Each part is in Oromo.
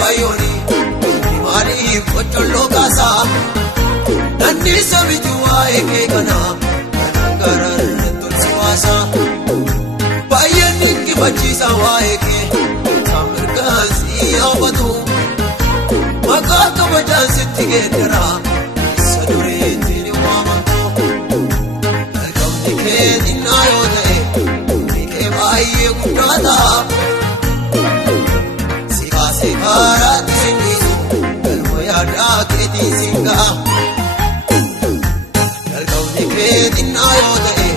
bayoni mali pocholo kasa nanni sabijua eke kana garar tulsiwasa bayani ki bachisa wa eke samirkasi abadu maka ka bajan sitige dara sadure tini wamanto algam dikhe dinayo de dikhe baiye gudada Harat singisu kalmoya daketi singa kalkau dikhe dinayo de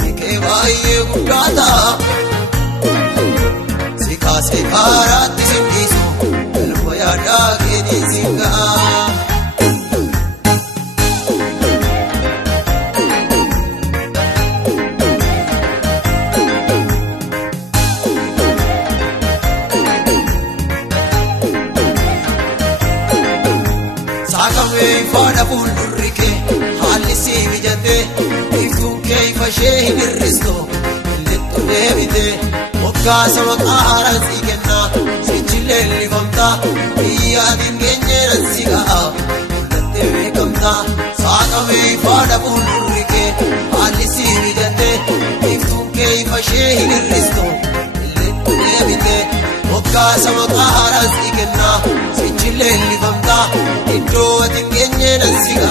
dikhe baiye gudada sikha se harat singisu kalmoya daketi singa Fada fuldurike halisi vijate iftunke ifashe nirristo lettu devite mokka samakara sikenna sichile livamta iya dingenye nsiga latte vekamta saakame fada fuldurike halisi vijate iftunke ifashe nirristo lettu devite mokka samakara sikenna sichile livamta Indo atingenye nasiga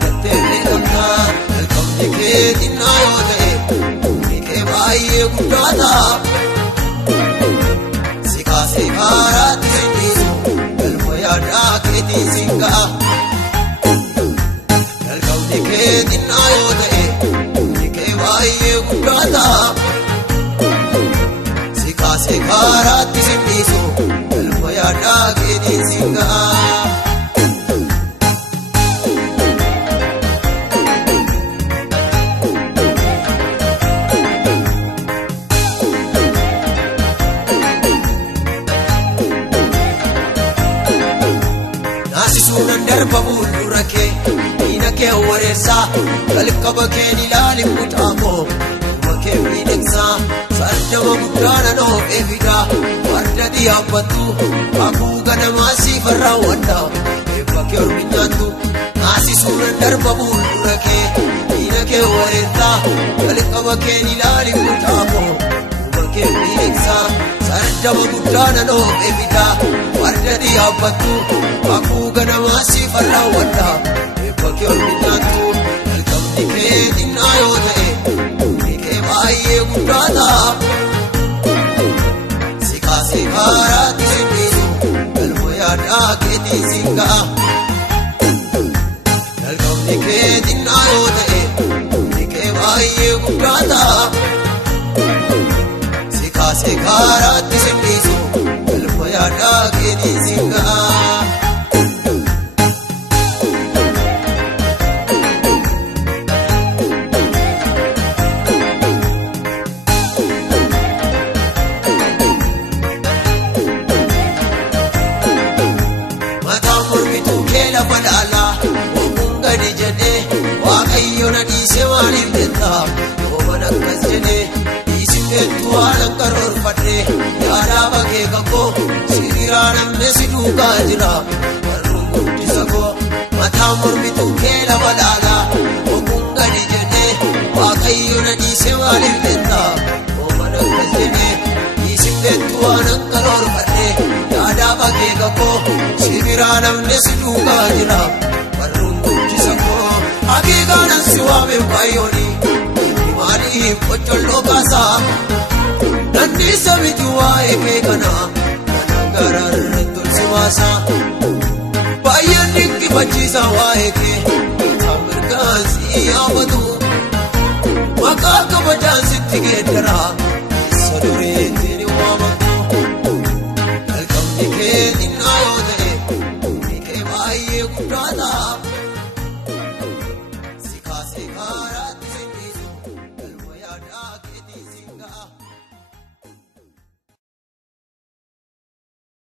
latte vekamta kalkam dikhe dinayo de dikhe baiye gudada sikha se harat singisu kalmoya daketi singa kalkam dikhe dinayo de dikhe baiye gudada sikha se harat singisu kalmoya daketi singa Babul durake ina ke waresa kalkaba ke nilali mutamo make mineksa sarjama mutana no evida warda dia patu aku gana masi farawanda ebake orminyatu nasi sunan babul durake ina ke waresa kalkaba ke nilali mutamo make mineksa sarjama mutana no evida warda dia patu aku gana masi farawanda ebake orminyatu kalkam dikhe dinayo de dikhe baiye gudada sikha se harat singisu kalmoya daketi singa kalkam dikhe dinayo de dikhe baiye gudada sikha se harat singisu kalmoya daketi singa Sewanin deta, omanak kasjene, isipet tualang karor patre, yara bage kako, siriranam nesidu kajra, marungu tisako, matamur bitu kela balala, omunga dijene, wakayo na di sewanin deta, omanak kasjene, isipet tualang karor patre, yara bage kako, siriranam nesidu kajra, marungu tisako. Agi gana siwame bayoni mali pocholo kasa nanni sabijua eke kana garar tulsiwasa bayani ki bachisa wa eke samirkasi abadu maka ka bajan sitige dara sadure tini wamanto kalkam dikhe dinayo de dikhe baiye gudada